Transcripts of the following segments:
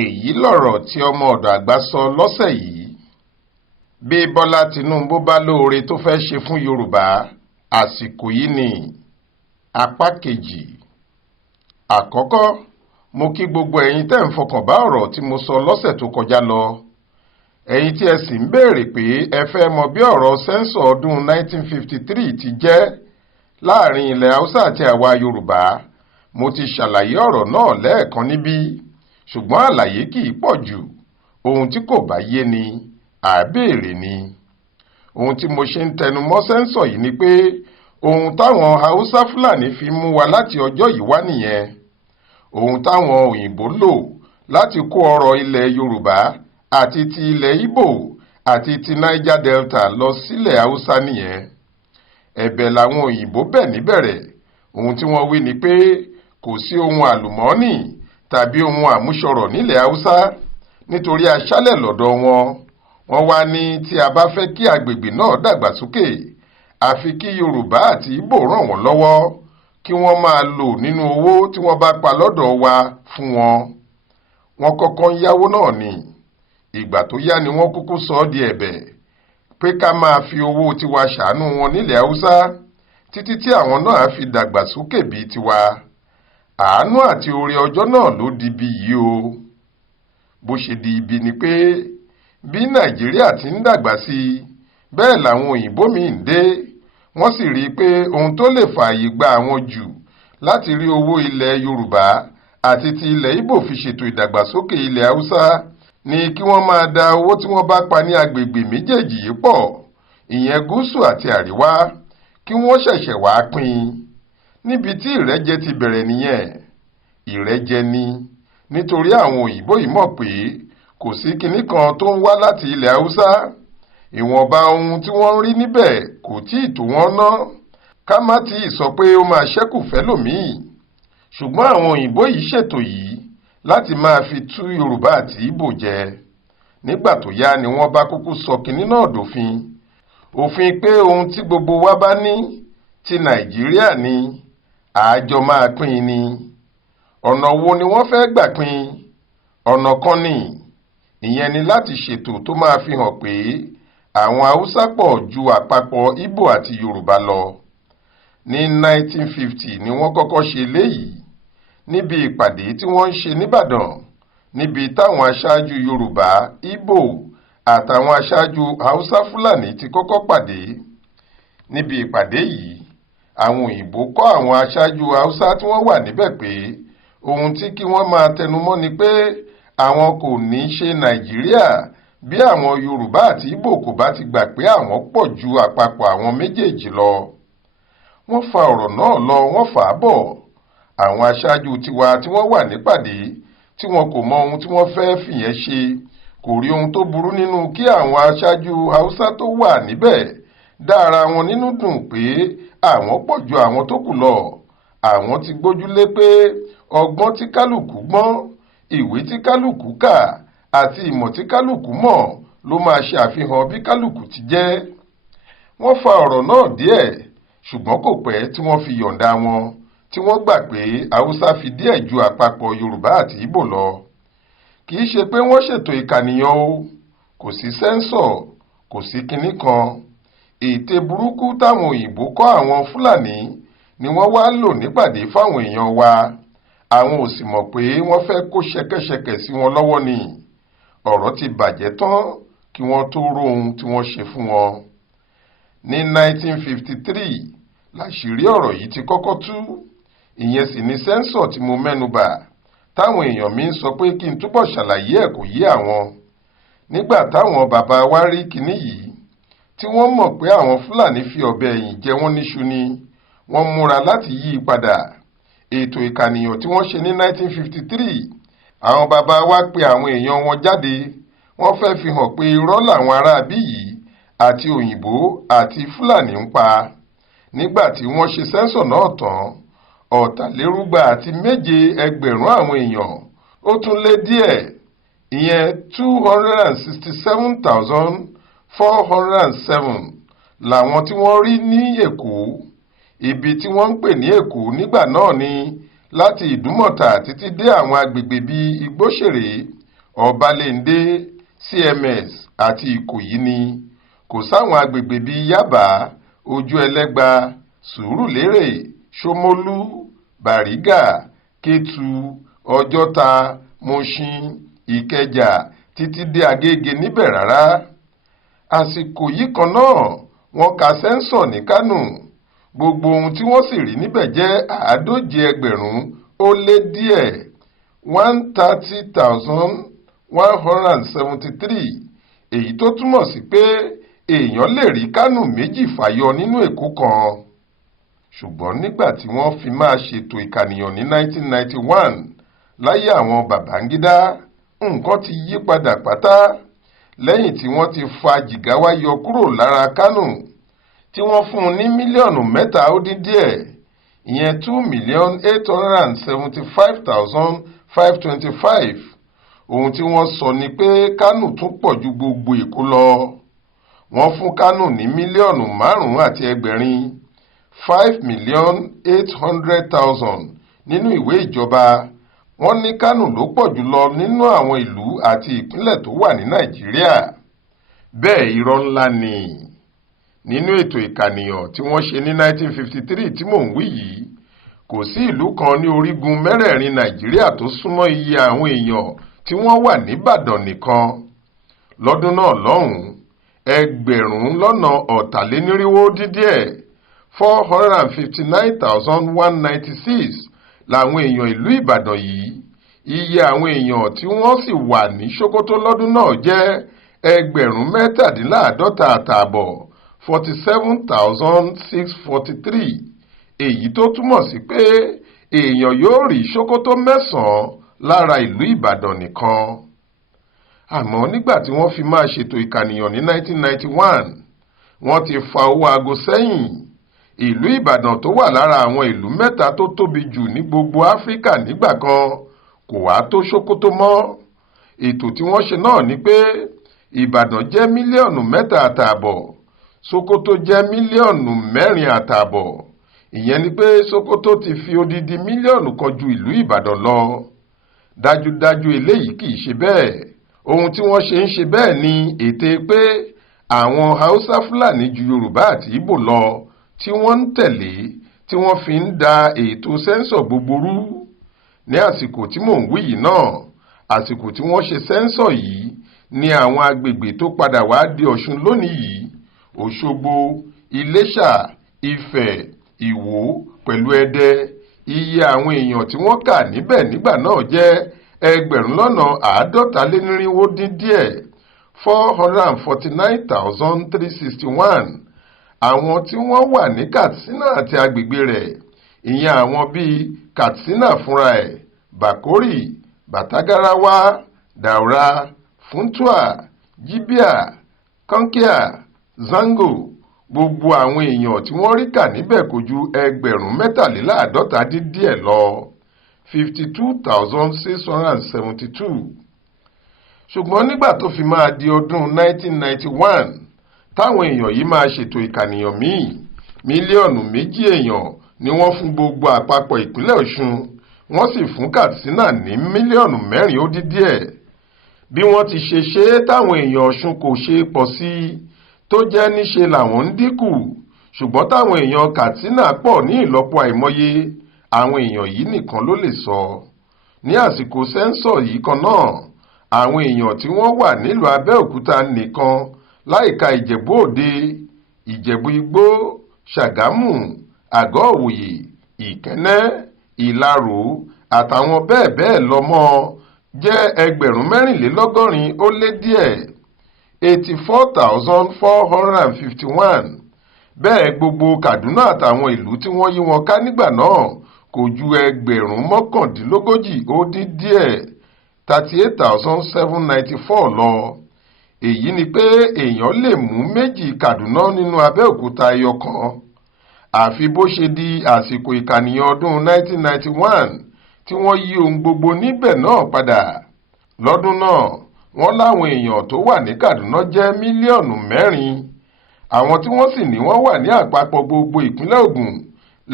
èyí lọ̀rọ̀ tí ọmọ ọ̀dọ̀ àgbà sọ lọ́sẹ̀ yìí bí Bọ́lá Tinubu bá lóore tó fẹ́ ṣe fún Yorùbá àsìkò yìí ni. Apá kejì. Àkọ́kọ́, mo kí gbogbo ẹ̀yin tẹ́ ń fọkàn bá ọ̀rọ̀ tí mo sọ lọ́sẹ̀ tó kọjá lọ. Ẹ̀yin tí ẹ sì ń béèrè pé ẹ fẹ́ mọ bí ọ̀rọ̀ sẹ́ńsọ̀ ọdún 1953 ti jẹ́ láàrin ilẹ̀ Haúsá àti àwa Yorùbá. Mo ti ṣàlàyé ọ̀rọ̀ náà lẹ́ẹ̀kan níbí, ṣùgbọ́n àlàyé kì í pọ̀ jù. Ohun tí kò bá yé ni àbéèrè ni. Ohun tí mo ṣe ń tẹnu mọ́ sẹ́ńsọ̀ yìí ni pé ohun táwọn Haúsá Fúlàní fi mú wa láti ọjọ́ yìí wá nìyẹn. Ohun táwọn òyìnbó lò láti kó ọrọ̀ ilẹ̀ Yorùbá àti ti ilẹ̀ Ìgbò àti ti Niger Delta lọ sílẹ̀ Haúsá nìyẹn. Ẹ̀bẹ̀ làwọn òyìnbó bẹ̀ níbẹ̀rẹ̀. Ohun tí wọ́n wí ni pé kò sí ohun àlùmọ́ọ́nì tàbí ohun àmúṣọrọ̀ nílẹ̀ Haúsá nítorí aṣálẹ̀ lọ́dọ̀ wọn. Wọ́n wá ní tí a bá fẹ́ kí agbègbè náà dàgbàsókè, àfi kí Yorùbá àti Ìgbò ràn wọ́n lọ́wọ́ kí wọ́n máa lò nínú owó tí wọ́n bá pa lọ́dọ̀ wa fún wọn. Wọ́n kọ́kọ́ ń yáwó náà ni. Ìgbà tó yá ni wọ́n kúkú sọ ọ́ di ẹ̀bẹ̀ pé ká máa fi owó tiwa ṣàánú wọn nílẹ̀ Haúsá títí tí àwọn náà á fi dàgbàsókè bíi tiwa. Àánú àti oore ọjọ́ náà ló di ibi yìí o. Bó ṣe di ibi ni pé bí Nàìjíríà ti ń dàgbà sí i bẹ́ẹ̀ làwọn òyìnbó míì ń dé. Wọ́n sì rí i pé ohun tó lè fààyè gba àwọn jù láti rí owó ilẹ̀ Yorùbá àti ti ilẹ̀ Ìgbò fi ṣètò ìdàgbàsókè ilẹ̀ Haúsá ni kí wọ́n máa da owó tí wọ́n bá pa ní agbègbè méjèèjì yìí pọ̀, ìyẹn gúúsù àti àríwá, kí wọ́n ṣẹ̀ṣẹ̀ wá pín in. Níbi tí ìrẹ́jẹ ti bẹ̀rẹ̀ nìyẹn. Ìrẹ́jẹ ni nítorí àwọn òyìnbó yìí mọ̀ pé kò sí kinní kan tó ń wá láti ilẹ̀ Haúsá. Ìwọ̀nba ohun tí wọ́n ń rí níbẹ̀ kò tí ì tó wọ́n ná, ká má tí ì sọ pé ó máa ṣẹ́kù fẹ́lòmíì. Ṣùgbọ́n àwọn òyìnbó yìí ṣètò yìí láti máa fi tú Yorùbá àti Ìgbò jẹ. Nígbà tó yá ni wọ́n bá kúkú sọ kinní náà dòfin. Òfin pé ohun tí gbogbo wa bá ní ti Nàìjíríà ni àjọ máa pín in ni. Ọ̀nà wo ni wọ́n fẹ́ gbà pín? Ọ̀nà kan ni. Ìyẹn ni láti ṣètò tó máa fi hàn pé àwọn Haúsá pọ̀ ju àpapọ̀ Ìgbò àti Yorùbá lọ. Ní 1950 ni wọ́n kọ́kọ́ ṣe léyìí níbi ìpàdé tí wọ́n ń ṣe nìbàdàn, níbi táwọn aṣáájú Yorùbá, Ìgbò àtàwọn aṣáájú Haúsá Fúlàní ti kọ́kọ́ pàdé. Níbi ìpàdé yìí, àwọn òyìnbó kọ́ àwọn aṣáájú Haúsá tí wọ́n wà níbẹ̀ pé ohun tí kí wọ́n máa tẹnumọ́ ni pé àwọn kò ní ṣe Nàìjíríà bí àwọn Yorùbá àti Ìgbò kò bá ti gbà pé àwọn pọ̀ ju àpapọ̀ àwọn méjèèjì lọ. Wọ́n fa ọ̀rọ̀ náà lọ, wọ́n fà á bọ̀. Àwọn aṣáájú tiwa tí wọ́n wà nípàdé tí wọn kò mọ ohun tí wọ́n fẹ́ fìyẹn ṣe kò rí ohun tó burú nínú kí àwọn aṣáájú Haúsá tó wà níbẹ̀ dá ara wọn nínú dùn pé àwọn pọ̀ ju àwọn tó kù lọ. Àwọn ti gbójúlé pé ọgbọ́n tí kálukú gbọ́n, ìwé tí kálukú kà àti ìmọ̀ tí kálukú mọ̀ ló máa ṣe àfihàn bí kálukú ti jẹ́. Wọ́n fa ọ̀rọ̀ náà díẹ̀, ṣùgbọ́n kò pẹ́ tí wọ́n fi yọ̀ǹda wọn, tí wọ́n gbà pé Haúsá fi díẹ̀ ju àpapọ̀ Yorùbá àti Ìgbò lọ. Kì í ṣe pé wọ́n ṣètò ìkànìyàn o, kò sí sẹ́ńsọ̀, kò sí kinní kan. Ète burúkú táwọn òyìnbó kọ́ àwọn Fúlàní ni wọ́n wá lò nípàdé fáwọn èèyàn wa. Àwọn ò sì mọ̀ pé wọ́n fẹ́ kó ṣẹ̀kẹ̀ṣẹ̀kẹ̀ sí wọn lọ́wọ́ ni. Ọ̀rọ̀ ti bàjẹ́ tán kí wọ́n tó rò ohun tí wọ́n ṣe fún wọn. Ní 1953 làṣírí ọ̀rọ̀ yìí ti kọ́kọ́ tú. Ìyẹn sì ni sẹ́ńsọ̀ tí mo mẹ́nubà táwọn èèyàn mi ń sọ pé kí n túbọ̀ ṣàlàyé ẹ̀ kó yé àwọn. Nígbà táwọn bàbá wa rí kinní yìí tí wọ́n mọ̀ pé àwọn Fúlàní fi ọ̀bẹ ẹ̀yìn jẹ wọ́n níṣu ni, wọ́n múra láti yí i padà. Ètò ìkànìyàn tí wọ́n ṣe ní 1953, àwọn bàbá wa pe àwọn èèyàn wọn jáde. Wọ́n fẹ́ fi hàn pé irọ́ làwọn aráabí yìí àti òyìnbó àti Fúlàní ń pa. Nígbà tí wọ́n ṣe sẹ́ńsọ̀ náà tán, 2,777 àwọn èèyàn, ó tún lé díẹ̀, ìyẹn 267,407 làwọn tí wọ́n rí ní Èkó. Ibi tí wọ́n ń pè ní Èkó nígbà náà ni láti Ìdúmọ̀tà títí dé àwọn agbègbè bíi Igbóṣèré, Ọbalẹ́ndé, CMS àti Ìkòyí ni. Kò sáwọn agbègbè bíi Yábà, Ojú Ẹlẹ́gba, Sùúrùlérè, Ṣómólú, Bàrígà, Kétu, Ọjọ́ta, Mùṣín, Ìkẹjà títí dé Agége níbẹ̀ rárá. Àsìkò yìí kan náà wọ́n ka sẹ́ńsọ̀ ní Kánò. Gbogbo ohun tí wọ́n sì rí níbẹ̀ jẹ́ 140,000 ó lé díẹ̀ 130,173, èyí tó túmọ̀ sí pé èèyàn lè rí Kánò méjì fàyọ nínú Èkó kan. Ṣùgbọ́n nígbà tí wọ́n fi máa ṣètò ìkànìyàn ní 1991 láyé àwọn Babangida, nǹkan ti yí padà pátá. Lẹ́yìn tí wọ́n ti fa Jigawa yọ kúrò lára Kánò, tí wọ́n fún un ní mílíọ̀nù 3 ó dín díẹ̀, ìyẹn 2,875,525. Ohun tí wọ́n sọ ni pé Kánò tún pọ̀ ju gbogbo Èkó lọ. Wọ́n fún Kánò ní mílíọ̀nù 5,800,000 5,800,000 nínú ìwé ìjọba. Wọ́n ní Kánò ló pọ̀ jùlọ nínú àwọn ìlú àti ìpínlẹ̀ tó wà ní Nàìjíríà. Bẹ́ẹ̀ irọ́ ńlá ni. Nínú ètò ìkànìyàn tí wọ́n ṣe ní 1953 tí mò ń wí yìí, kò sí ìlú kan ní orígun mẹ́rẹ̀ẹ̀rin Nàìjíríà tó súnmọ́ iye àwọn èèyàn tí wọ́n wà níbàdàn nìkan. Lọ́dún náà lọ́hùn-ún, 1,440 dín díẹ̀ 459,196 làwọn èèyàn ìlú Ìbàdàn yìí. Iye àwọn èèyàn tí wọ́n sì wà ní Sókótó lọ́dún náà jẹ́ 57,500 47,643, èyí tó túmọ̀ sí pé èèyàn yóò rí Sókótó 9 lára ìlú Ìbàdàn nìkan. Àmọ́ nígbà tí wọ́n fi máa ṣètò ìkànìyàn ní 1991, wọ́n ti fa owó aago sẹ́yìn. Ìlú Ìbàdàn tó wà lára àwọn ìlú 3 tó tóbi jù ní gbogbo Áfíríkà nígbà kan kò wá tó Sókótó mọ́. Ètò tí wọ́n ṣe náà ni pé Ìbàdàn jẹ́ mílíọ̀nù 3.5, Sókótó jẹ́ mílíọ̀nù 4.5. Ìyẹn ni pé Sókótó ti fi odidi mílíọ̀nù kan ju ìlú Ìbàdàn lọ. Dájúdájú eléyìí kì í ṣe bẹ́ẹ̀. Ohun tí wọ́n ṣe ń ṣe bẹ́ẹ̀ ni ète pé àwọn Haúsá Fúlàní ju Yorùbá àti Ìgbò lọ tí wọ́n ń tẹ̀lé, tí wọ́n fi ń da ètò sẹ́ńsọ̀ gbogbo rú. Ní àsìkò tí mò ń wí yìí náà, àsìkò tí wọ́n ṣe sẹ́ńsọ̀ yìí ni àwọn agbègbè tó padà wá di Ọ̀ṣun lónìí yìí, Òṣogbo, Iléṣà, Ifẹ̀, Ìwó pẹ̀lú Ẹdẹ, iye àwọn èèyàn tí wọ́n kà níbẹ̀ nígbà náà jẹ́ 1,450 dín díẹ̀ 449,361. Àwọn tí wọ́n wà ní Katsina àti agbègbè rẹ̀, ìyẹn àwọn bíi Katsina fúnra ẹ̀, Bakori, Batagarawa, Daura, Funtua, Jibia, Kankia, Zango, gbogbo àwọn èèyàn tí wọ́n rí kà níbẹ̀ kò ju 1,053 dín díẹ̀ lọ 52,672. Ṣùgbọ́n nígbà tó fi máa di ọdún 1991 táwọn èèyàn yìí máa ṣètò ìkànìyàn míì, mílíọ̀nù 2 èèyàn ni wọ́n fún gbogbo àpapọ̀ ìpínlẹ̀ Ọ̀ṣun. Wọ́n sì fún Katsina ní mílíọ̀nù 4 ó dín díẹ̀. Bí wọ́n ti ṣe ṣe é táwọn èèyàn Ọ̀ṣun kò ṣe pọ̀ sí i, tó jẹ́ níṣe làwọn ń dínkù. Ṣùgbọ́n táwọn èèyàn Katsina pọ̀ ní ìlọ́po àìmọye. Àwọn èèyàn yìí nìkan ló lè sọ. Ní àsìkò sẹ́ńsọ̀ yìí kan náà, àwọn èèyàn tí wọ́n wà nílùú Abẹ́òkúta nìkan láìka Ìjẹ̀bú Òde, Ìjẹ̀bú Igbó, Ṣàgámù, Àgọ́ Òwòyè, Ìkẹ́nnẹ́, Ìlaró àtàwọn bẹ́ẹ̀ bẹ́ẹ̀ lọ mọ́ jẹ́ 64,000 ó lé díẹ̀ 84,451. Bẹ́ẹ̀ gbogbo Kaduna àtàwọn ìlú tí wọ́n yí wọn ká nígbà náà kò ju 139 ó dín díẹ̀ 38,794 lọ. Èyí ni pé èèyàn lè mú méjì Kaduna nínú Abẹ́òkúta ẹyọ kan. Àfi bó ṣe di àsìkò ìkànìyàn ọdún 1991 tí wọ́n yí ohun gbogbo níbẹ̀ náà padà. Lọ́dún náà, wọ́n láwọn èèyàn tó wà ní Kaduna jẹ́ mílíọ̀nù 4. Àwọn tí wọ́n sì ní wọ́n wà ní àpapọ̀ gbogbo ìpínlẹ̀ Ògùn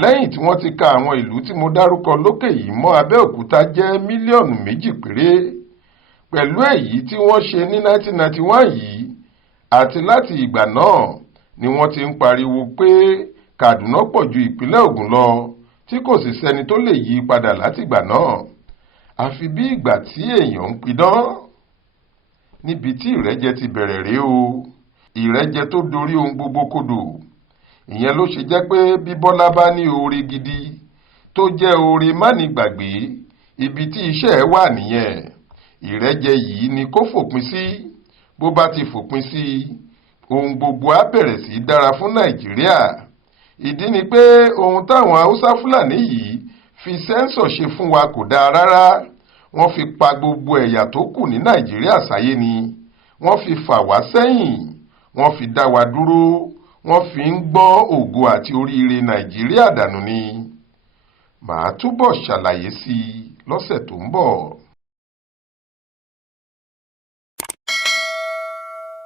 lẹ́yìn tí wọ́n ti ka àwọn ìlú tí mo dárúkọ lókè yìí mọ́ Abẹ́òkúta jẹ́ mílíọ̀nù 2 péré. pẹ̀lú èyí tí wọ́n ṣe ní 1991 yìí àti láti ìgbà náà ni wọ́n ti ń pariwo pé Kaduna pọ̀ ju ìpínlẹ̀ Ògùn lọ tí kò sì sẹ́ni tó lè yí padà látìgbà náà àfi bí ìgbà tí èèyàn ń pidán. Níbi tí ìrẹ́jẹ ti bẹ̀rẹ̀ rèé o, ìrẹ́jẹ tó dorí ohun gbogbo kodò. Ìyẹn ló ṣe jẹ́ pé bí Bọ́lá bá ní oore gidi tó jẹ́ oore mánigbàgbé, ibi tí iṣẹ́ ẹ̀ wà nìyẹn. Ìrẹ́jẹ yìí ni kó fòpin sí. Bó bá ti fòpin sí, ohun gbogbo á bẹ̀rẹ̀ sí dára fún Nàìjíríà. Ìdí ni pé ohun táwọn Haúsá Fúlàní yìí fi sẹ́ńsọ̀ ṣe fún wa kò dáa rárá. Wọ́n fi pa gbogbo ẹ̀yà tó kù ní Nàìjíríà sáyé ni. Wọ́n fi fà wá sẹ́yìn. Wọ́n fi dá wa dúró. Wọ́n fi ń gbọ́n ògo àti oríire Nàìjíríà dànù ni. Màá túbọ̀ ṣàlàyé sí i lọ́sẹ̀ tó ń bọ̀.